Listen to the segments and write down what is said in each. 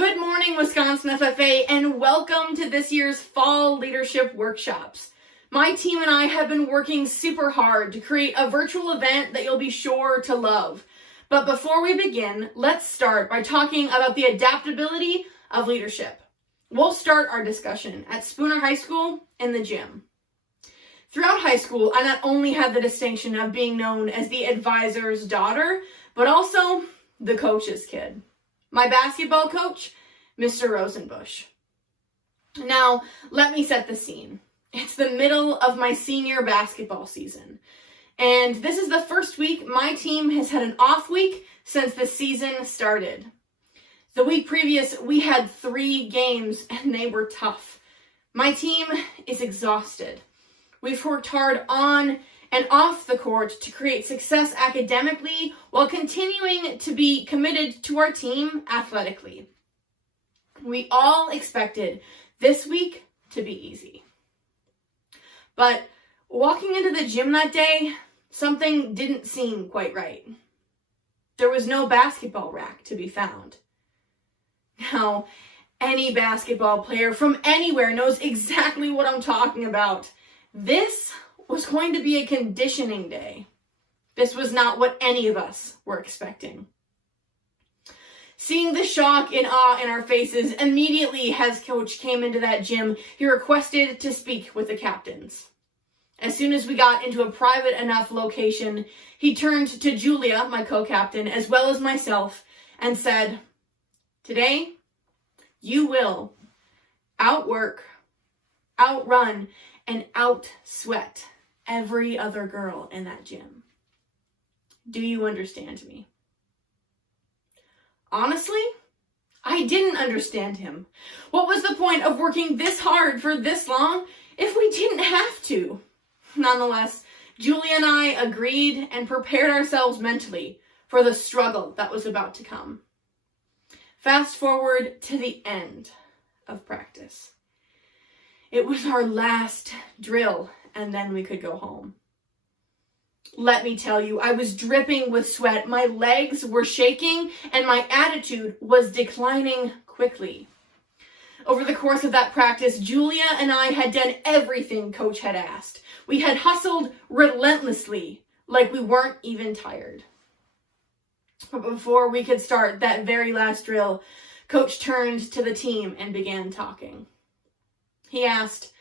Good morning, Wisconsin FFA, and welcome to this year's Fall Leadership Workshops. My team and I have been working super hard to create a virtual event that you'll be sure to love. But before we begin, let's start by talking about the adaptability of leadership. We'll start our discussion at Spooner High School in the gym. Throughout high school, I not only had the distinction of being known as the advisor's daughter, but also the coach's kid. My basketball coach, Mr. Rosenbush. Now, let me set the scene. It's the middle of my senior basketball season. And this is the first week my team has had an off week since the season started. The week previous, we had 3 games and they were tough. My team is exhausted. We've worked hard on and off the court to create success academically while continuing to be committed to our team athletically. We all expected this week to be easy. But walking into the gym that day, something didn't seem quite right. There was no basketball rack to be found. Now, any basketball player from anywhere knows exactly what I'm talking about. This was going to be a conditioning day. This was not what any of us were expecting. Seeing the shock and awe in our faces, immediately as Coach came into that gym, he requested to speak with the captains. As soon as we got into a private enough location, he turned to Julia, my co-captain, as well as myself, and said, "Today, you will outwork, outrun, and outsweat every other girl in that gym. Do you understand me?" Honestly, I didn't understand him. What was the point of working this hard for this long if we didn't have to? Nonetheless, Julia and I agreed and prepared ourselves mentally for the struggle that was about to come. Fast forward to the end of practice. It was our last drill, and then we could go home. Let me tell you, I was dripping with sweat, my legs were shaking, and my attitude was declining quickly. Over the course of that practice, Julia and I had done everything Coach had asked. We had hustled relentlessly, like we weren't even tired. But before we could start that very last drill, Coach turned to the team and began talking. He asked,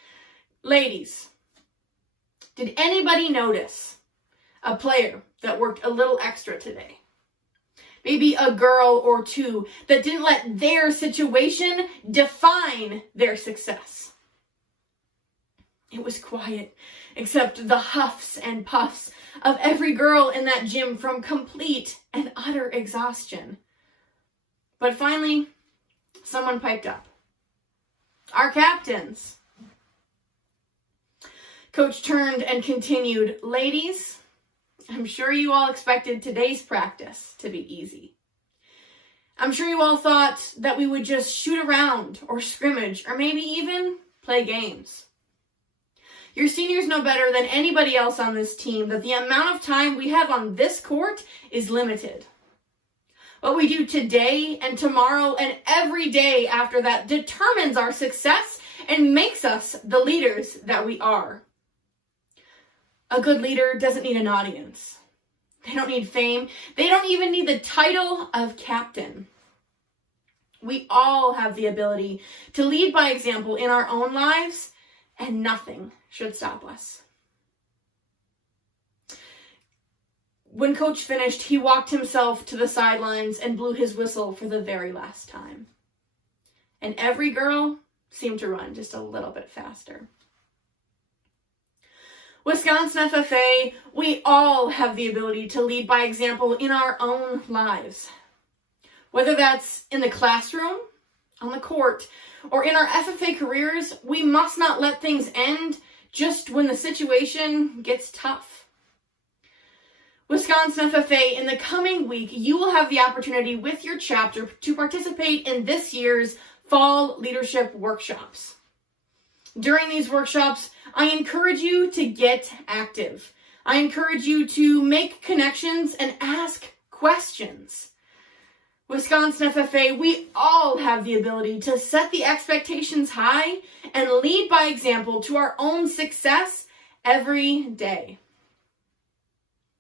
"Ladies, did anybody notice a player that worked a little extra today? Maybe a girl or two that didn't let their situation define their success?" It was quiet, except the huffs and puffs of every girl in that gym from complete and utter exhaustion. But finally, someone piped up. "Our captains." Coach turned and continued, "Ladies, I'm sure you all expected today's practice to be easy. I'm sure you all thought that we would just shoot around or scrimmage or maybe even play games. Your seniors know better than anybody else on this team that the amount of time we have on this court is limited. What we do today and tomorrow and every day after that determines our success and makes us the leaders that we are. A good leader doesn't need an audience. They don't need fame. They don't even need the title of captain. We all have the ability to lead by example in our own lives, and nothing should stop us." When Coach finished, he walked himself to the sidelines and blew his whistle for the very last time. And every girl seemed to run just a little bit faster. Wisconsin FFA, we all have the ability to lead by example in our own lives. Whether that's in the classroom, on the court, or in our FFA careers, we must not let things end just when the situation gets tough. Wisconsin FFA, in the coming week, you will have the opportunity with your chapter to participate in this year's Fall Leadership Workshops. During these workshops, I encourage you to get active. I encourage you to make connections and ask questions. Wisconsin FFA, we all have the ability to set the expectations high and lead by example to our own success every day.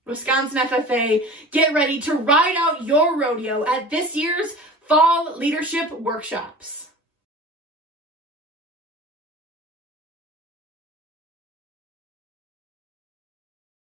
Wisconsin FFA, get ready to ride out your rodeo at this year's Fall Leadership Workshops.